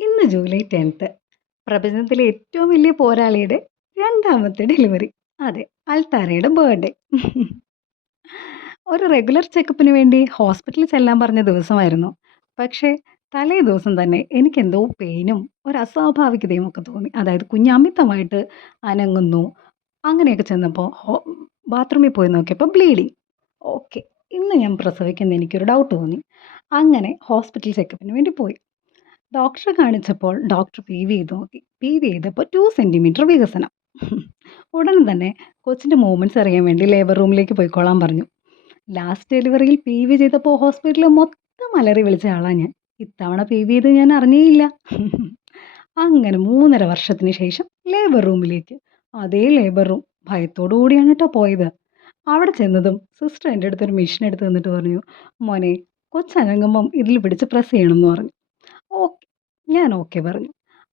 ഇന്ന് July 10th. പ്രപഞ്ചത്തിലെ ഏറ്റവും വലിയ പോരാളിയുടെ രണ്ടാമത്തെ ഡെലിവറി. അതെ, അൾത്താരയുടെ ബർത്ത്ഡേ. ഒരു റെഗുലർ ചെക്കപ്പിന് വേണ്ടി ഹോസ്പിറ്റലിൽ ചെല്ലാൻ പറഞ്ഞ ദിവസമായിരുന്നു. പക്ഷേ തലേ ദിവസം തന്നെ എനിക്കെന്തോ പെയിനും ഒരു അസ്വാഭാവികതയും ഒക്കെ തോന്നി. അതായത് കുഞ്ഞ് അമിതമായിട്ട് അനങ്ങുന്നു. അങ്ങനെയൊക്കെ ചെന്നപ്പോൾ ബാത്റൂമിൽ പോയി നോക്കിയപ്പോൾ ബ്ലീഡിങ്. ഓക്കെ, ഇന്ന് ഞാൻ പ്രസവിക്കുന്ന എനിക്കൊരു ഡൗട്ട് തോന്നി. അങ്ങനെ ഹോസ്പിറ്റൽ ചെക്കപ്പിന് വേണ്ടി പോയി. ഡോക്ടറെ കാണിച്ചപ്പോൾ ഡോക്ടർ PV ചെയ്ത് നോക്കി. PV ചെയ്തപ്പോൾ 2 സെന്റിമീറ്റർ വികസനം. ഉടൻ തന്നെ കൊച്ചിൻ്റെ മൂവ്മെൻറ്റ്സ് അറിയാൻ വേണ്ടി ലേബർ റൂമിലേക്ക് പോയിക്കോളാൻ പറഞ്ഞു. ലാസ്റ്റ് ഡെലിവറിയിൽ PV ചെയ്തപ്പോൾ ഹോസ്പിറ്റലിൽ മൊത്തം അലറി വിളിച്ച ആളാണ് ഞാൻ. ഇത്തവണ PV ചെയ്ത് ഞാൻ അറിഞ്ഞേയില്ല. അങ്ങനെ 3.5 വർഷത്തിന് ശേഷം ലേബർ റൂമിലേക്ക്. അതേ ലേബർ റൂം. ഭയത്തോടു കൂടിയാണ് കേട്ടോ പോയത്. അവിടെ ചെന്നതും സിസ്റ്റർ എൻ്റെ അടുത്തൊരു മെഷീൻ എടുത്ത് തന്നിട്ട് പറഞ്ഞു, മോനെ കൊച്ചനങ്ങുമ്പം ഇതിൽ പിടിച്ച് പ്രസ് ചെയ്യണം എന്ന് പറഞ്ഞു. ഓക്കെ, ഞാൻ ഓക്കെ പറഞ്ഞു.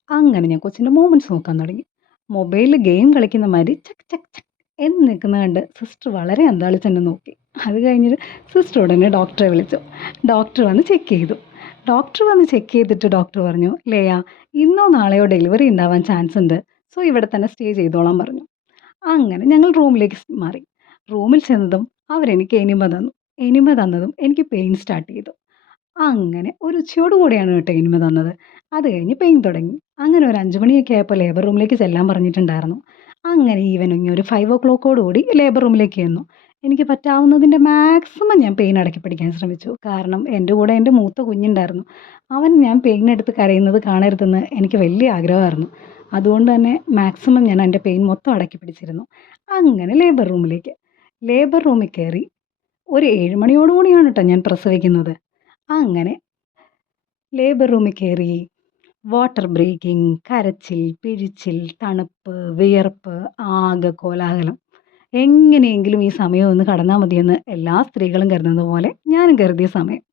അങ്ങനെ ഞാൻ കൊച്ചിൻ്റെ മൂവ്മെൻറ്റ്സ് നോക്കാൻ തുടങ്ങി. മൊബൈലിൽ ഗെയിം കളിക്കുന്ന മാതിരി ചക്ക് ചക്ക് ചക്ക് എന്ന് നിൽക്കുന്ന കണ്ട് സിസ്റ്റർ വളരെ അന്താളിച്ചെന്നെ നോക്കി. അത് കഴിഞ്ഞിട്ട് സിസ്റ്റർ ഉടനെ ഡോക്ടറെ വിളിച്ചു. ഡോക്ടർ വന്ന് ചെക്ക് ചെയ്തു. ഡോക്ടർ വന്ന് ചെക്ക് ചെയ്തിട്ട് ഡോക്ടർ പറഞ്ഞു, ലേയ ഇന്നോ നാളെയോ ഡെലിവറി ഉണ്ടാവാൻ ചാൻസ് ഉണ്ട്, സോ ഇവിടെ തന്നെ സ്റ്റേ ചെയ്തോളാൻ പറഞ്ഞു. അങ്ങനെ ഞങ്ങൾ റൂമിലേക്ക് മാറി. റൂമിൽ ചെന്നതും അവരെനിക്ക് എനിമ തന്നു. എനിമ തന്നതും എനിക്ക് പെയിൻ സ്റ്റാർട്ട് ചെയ്തു. അങ്ങനെ ഒരു ഉച്ചയോട് കൂടിയാണ് കേട്ടോ എനിമ തന്നത്. അത് കഴിഞ്ഞ് പെയിൻ തുടങ്ങി. അങ്ങനെ ഒരു 5 മണിയൊക്കെ ആയപ്പോൾ ലേബർ റൂമിലേക്ക് ചെല്ലാൻ പറഞ്ഞിട്ടുണ്ടായിരുന്നു. അങ്ങനെ ഈവനിങ് ഒരു 5 o'clock കൂടി ലേബർ റൂമിലേക്ക് ചെന്നു. എനിക്ക് പറ്റാവുന്നതിൻ്റെ മാക്സിമം ഞാൻ പെയിൻ അടക്കി പിടിക്കാൻ ശ്രമിച്ചു. കാരണം എൻ്റെ കൂടെ എൻ്റെ മൂത്ത കുഞ്ഞുണ്ടായിരുന്നു. അവൻ ഞാൻ പെയിൻ എടുത്ത് കരയുന്നത് കാണരുതെന്ന് എനിക്ക് വലിയ ആഗ്രഹമായിരുന്നു. അതുകൊണ്ട് തന്നെ മാക്സിമം ഞാൻ എൻ്റെ പെയിൻ മൊത്തം അടക്കി പിടിച്ചിരുന്നു. അങ്ങനെ ലേബർ റൂമിലേക്ക്. ലേബർ റൂമിൽ കയറി ഒരു 7 മണിയോട് കൂടിയാണ് കേട്ടോ ഞാൻ പ്രസവിക്കുന്നത്. അങ്ങനെ ലേബർ റൂമിൽ കയറി വാട്ടർ ബ്രേക്കിംഗ്, കരച്ചിൽ, പിഴിച്ചിൽ, തണുപ്പ്, വിയർപ്പ്, ആകെ കോലാഹലം. എങ്ങനെയെങ്കിലും ഈ സമയം ഒന്ന് കടന്നാൽ മതിയെന്ന് എല്ലാ സ്ത്രീകളും കരുതുന്നത് പോലെ ഞാനും കരുതിയ സമയം.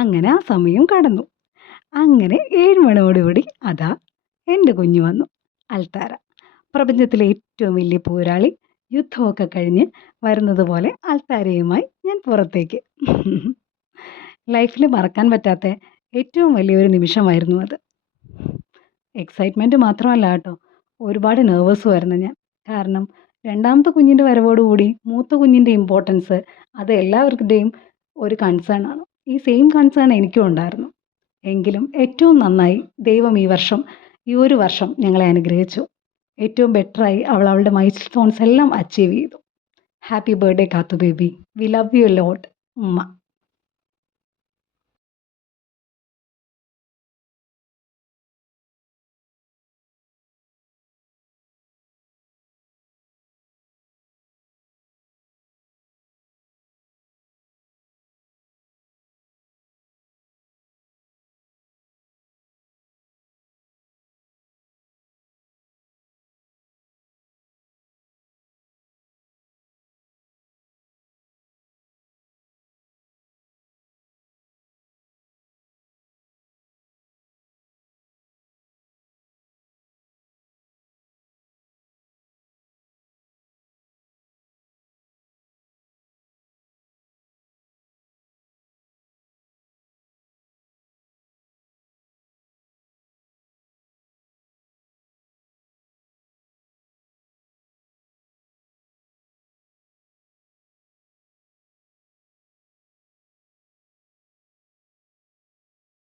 അങ്ങനെ ആ സമയം കടന്നു. അങ്ങനെ 7 മണിയോടുകൂടി അതാ എൻ്റെ കുഞ്ഞ് വന്നു, അൾത്താര. പ്രപഞ്ചത്തിലെ ഏറ്റവും വലിയ പോരാളി. യുദ്ധമൊക്കെ കഴിഞ്ഞ് വരുന്നത് പോലെ അൾത്താരയുമായി ഞാൻ പുറത്തേക്ക്. ലൈഫിൽ മറക്കാൻ പറ്റാത്ത ഏറ്റവും വലിയൊരു നിമിഷമായിരുന്നു അത്. എക്സൈറ്റ്മെൻറ്റ് മാത്രമല്ല കേട്ടോ, ഒരുപാട് നെർവസുമായിരുന്നു ഞാൻ. കാരണം രണ്ടാമത്തെ കുഞ്ഞിൻ്റെ വരവോടുകൂടി മൂത്ത കുഞ്ഞിൻ്റെ ഇമ്പോർട്ടൻസ് അത് എല്ലാവരുടെയും ഒരു കൺസേൺ ആണ്. ഈ സെയിം കൺസേൺ എനിക്കും ഉണ്ടായിരുന്നു. എങ്കിലും ഏറ്റവും നന്നായി ദൈവം ഈ ഒരു വർഷം ഞങ്ങളെ അനുഗ്രഹിച്ചു. ഏറ്റവും ബെറ്ററായി അവളുടെ മൈൽ സ്റ്റോൺസ് എല്ലാം അച്ചീവ് ചെയ്തു. ഹാപ്പി ബർത്ത്ഡേ കാത്തു baby. We love you lot ഉമ്മ.